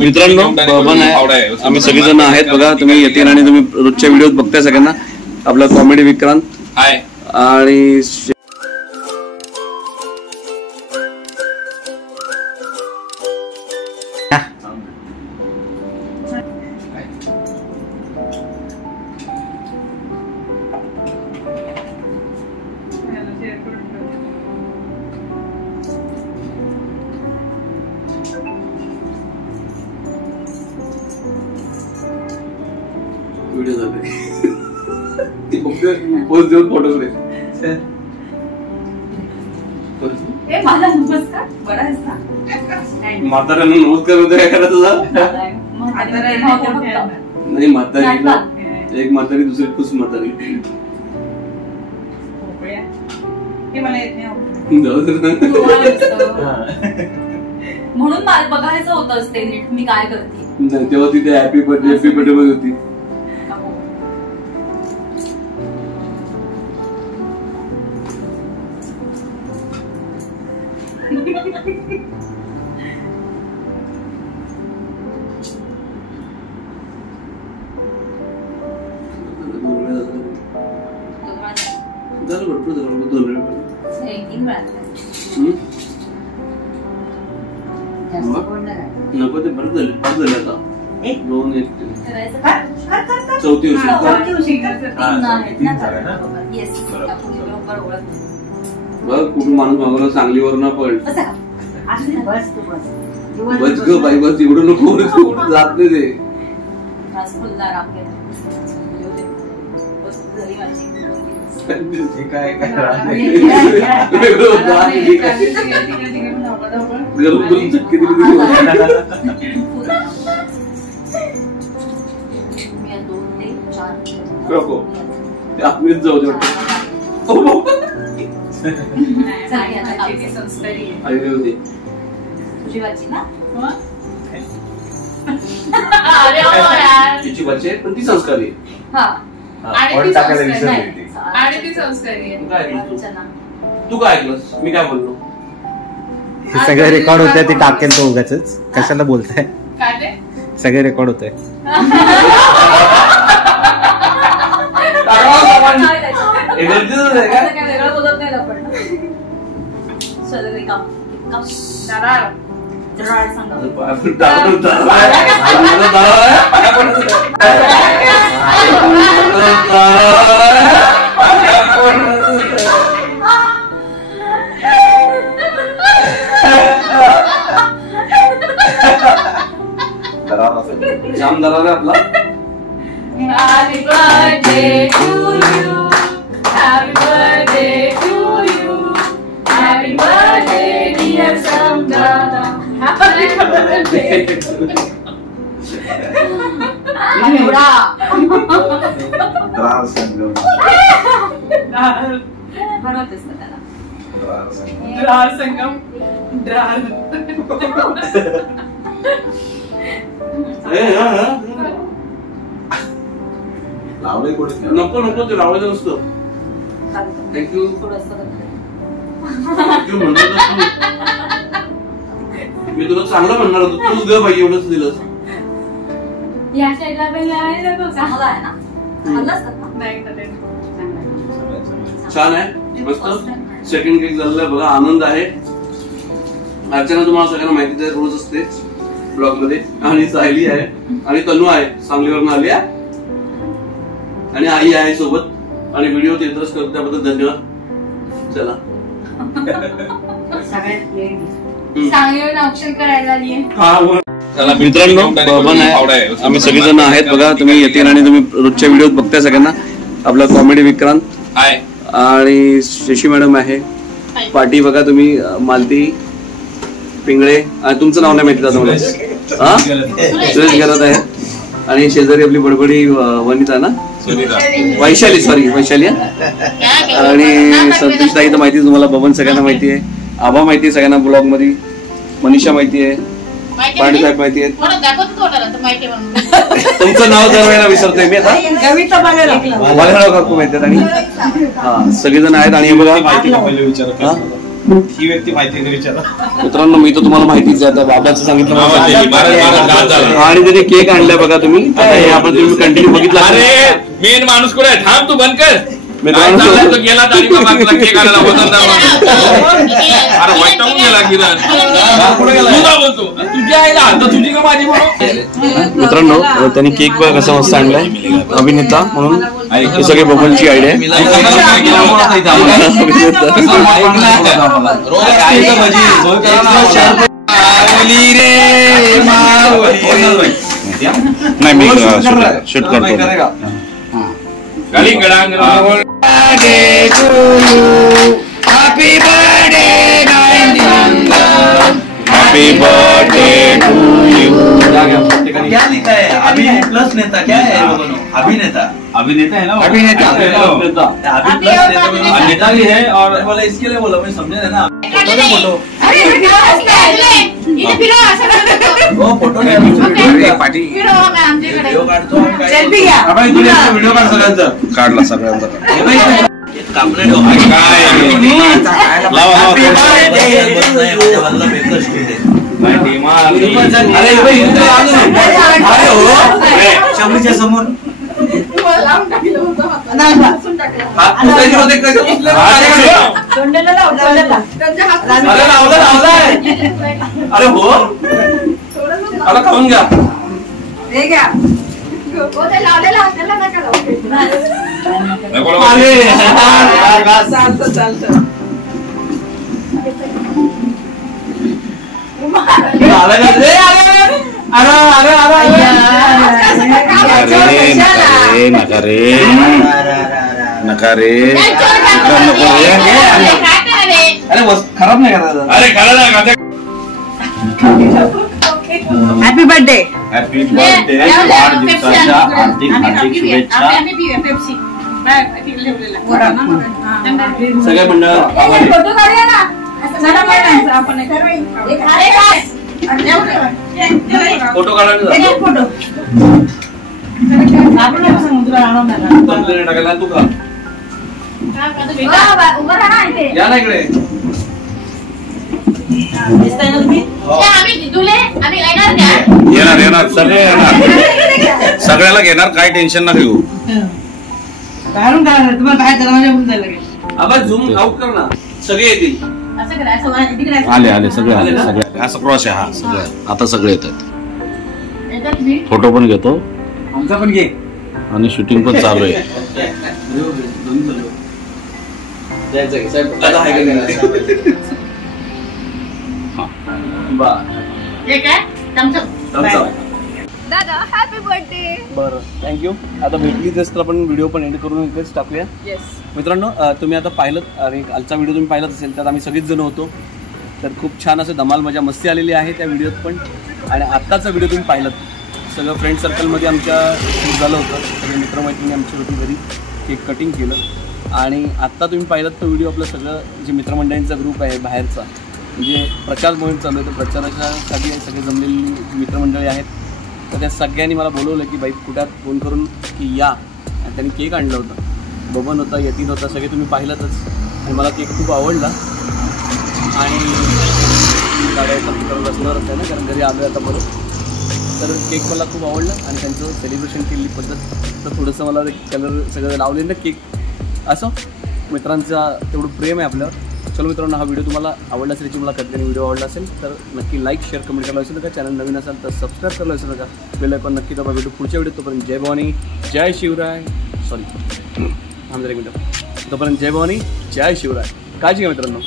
मित्रांनो बबन आहे, आम्ही सगळेजण आहेत बघा. तुम्ही येतील आणि तुम्ही रोजच्या व्हिडिओ बघताय सगळ्यांना. आपला कॉमेडी विक्रांत हाय आणि व्हिडिओ झाले पोस्ट देऊन फोटो म्हाताऱ्यांना नमस्कार होते. काय करा तुझा नाही म्हातारी एक म्हातारी दुसरी पुस म्हातारी म्हणून मला बघायचं होतं असते नीट मी काय करते. तेव्हा तिथे हॅपी बर्थडे मध्ये होती. नको ते बरं झालं आता 2-1 चौथी बघ कुठून माणूस मागवला सांगलीवर ना पण बस ग बाई बस एवढं नको जात नाही ते. जाऊ तुझी वाची ना तिची बच्चे पण ती संस्कारी तू काय ऐकलंस मी काय बोललो. सगळे रेकॉर्ड होते ते टाकेल तो उगाचच कशाला बोलताय. सगळे रेकॉर्ड होते. जाम दरार आपला. Happy birthday to you, happy birthday to you, happy birthday dear Samdana, happy birthday. एवढा द्रार संगम बनवतेस ना त्याला. द्रार संगम द्रार नको नको ते लावायचं नसतं. थँक्यू मी तुला चांगलं म्हणणार होतो. तूच ग बाई एवढंच दिलंस. या साईडला पण लावायचं चांगला आहे ना. छान आहे मस्त. सेकंड केक झालेला आहे बघा. आनंद आहे. अर्चना तुम्हाला सगळ्यांना माहितीच आहे रोज असते ब्लॉग मध्ये. आणि सायली आहे आणि तनू आहे सांगलीवरून आली आहे आणि आई आहे सोबत आणि व्हिडिओ तेत्रच करतो त्याबद्दल धन्यवाद. चला मित्रांनो बबन आहे, आम्ही सगळेजण आहेत बघा. तुम्ही येतील आणि तुम्ही रोजच्या व्हिडिओ बघताय सगळ्यांना. आपला कॉमेडी विक्रांत हाय आणि शशी मॅडम आहे. पाटी बघा तुम्ही मालती पिंगळे. तुमचं नाव नाही माहिती मला. सुरेश घरात आहे आणि शेजारी आपली बडबडी वनिता ना वैशाली वैशाली आणि संतोष ताई तर माहिती तुम्हाला. बबन सगळ्यांना माहिती आहे. आबा माहिती आहे सगळ्यांना. ब्लॉग मध्ये मनीषा माहिती आहे. पांडे साहेब माहिती आहेत. तुमचं नाव दरवेळेला विसरतोय मी आता. वालेराव काकू माहिती आहेत आणि हा सगळेजण आहेत. आणि हे बघा ही व्यक्ती माहिती विचारा. मित्रांनो मी तर तुम्हाला माहितीच आहे. बाबाचं सांगितलं आणि त्याने केक आणलाय बघा तुम्ही. आता हे आपण तुम्ही कंटिन्यू बघितला. अरे मेन माणूस कुठे आहे? थांब तू बंद कर. मित्रांनो गेला तरी केक आणायला अरे वैतागून गेला किरण. बोलतो तुझ्या आईला आता तुझी का माझी म्हणून. मित्रांनो त्यांनी केक बघा कसा मस्त आणलाय. अभिनेता म्हणून हे सगळे बबनची आयडिया आहे. नाही मी शूट करतो. गाली गडांग happy birthday happy birthday to you. क्या लिखा है? अभी प्लस नेता क्या है? अभिनेता. अभिनेता है ना. अभिनेता अभी प्लस नेता भी है. और बोला इसके लिए बोला मैं समझे है ना. फोटो वो फोटो व्हिडिओ काढ सगळ्यांचा. काढला सगळ्यांचा. शबरीच्या समोर अरे हो आता खाऊन घ्या. नका रे अरे खराब नाही करायचं. अरे खरं हॅपी बर्थडे. Happy birthday. वाढदिवसाच्या हार्दिक हार्दिक शुभेच्छा. सगळ्या मंडळ फोटो काढूया ना. फोटो काढायला टाकायला तू का उभं राहा ना इथे. या ना इकडे. येणार येणार सगळे येणार. सगळ्याला घेणार. काय टेन्शन नका घेऊ. आबा झूम आउट कर ना. सगळे येतील. आले आले सगळे आले सगळे आले. असं क्रॉस आहे. हा सगळे आता सगळे येतात. फोटो पण घेतो आमचा पण घे. आणि शूटिंग पण चालू आहे. दादा हॅपी बर्थडे. बरं थँक्यू. आता भेटली तर आपण व्हिडिओ पण एडिट करून इकडेच टाकूया. मित्रांनो तुम्ही आता पाहिलं आणि कालचा व्हिडिओ तुम्ही पाहिलाच असेल. त्यात आम्ही सगळेच जण होतो. तर खूप छान असं धमाल मजा मस्ती आलेली आहे त्या व्हिडिओत पण. आणि आत्ताचा व्हिडिओ तुम्ही पाहिलात. सगळं फ्रेंड सर्कलमध्ये आमच्या शूट झालं होतं. सगळे मित्रमैत्रिणी आमची होती घरी. केक कटिंग केलं. आणि आत्ता तुम्ही पाहिलात तो व्हिडिओ. आपलं सगळं जे मित्रमंडळींचा ग्रुप आहे बाहेरचा म्हणजे प्रचार मोहीम चालू आहे. तर प्रचारासाठी सगळे जमलेली जी मित्रमंडळी आहेत तर त्या सगळ्यांनी मला बोलवलं की बाई कुठ्यात फोन करून की या. आणि त्यांनी केक आणलं होतं. बबन होता, यतीन होता, सगळे तुम्ही पाहिलातच. आणि मला केक खूप आवडला. आणि गाड्याचा रस्त्यावर असतं ना कारण घरी आलो आता परत. तर केक मला खूप आवडला आणि त्यांचं सेलिब्रेशन केलेली पद्धत तर थोडंसं मला कलर सगळं लावलेलं केक असं मित्रांचा तेवढं प्रेम आहे आपल्यावर. चलो मित्रांनो हा व्हिडिओ तुम्हाला आवडला असेल याची मला कधीतरी व्हिडिओ आवडला असेल तर नक्की लाईक शेअर कमेंट करायला विसरू नका. चॅनल नवीन असेल तर सबस्क्राईब करायला विसरू नका. बेल आयकॉन नक्की दाबा. व्हिडिओ पुढच्या व्हिडिओ तोपर्यंत जय भवानी जय शिवराय. सॉरी थांब जरा एक मिनिट. तोपर्यंत जय भवानी जय शिवराय. काळजी घ्या मित्रांनो.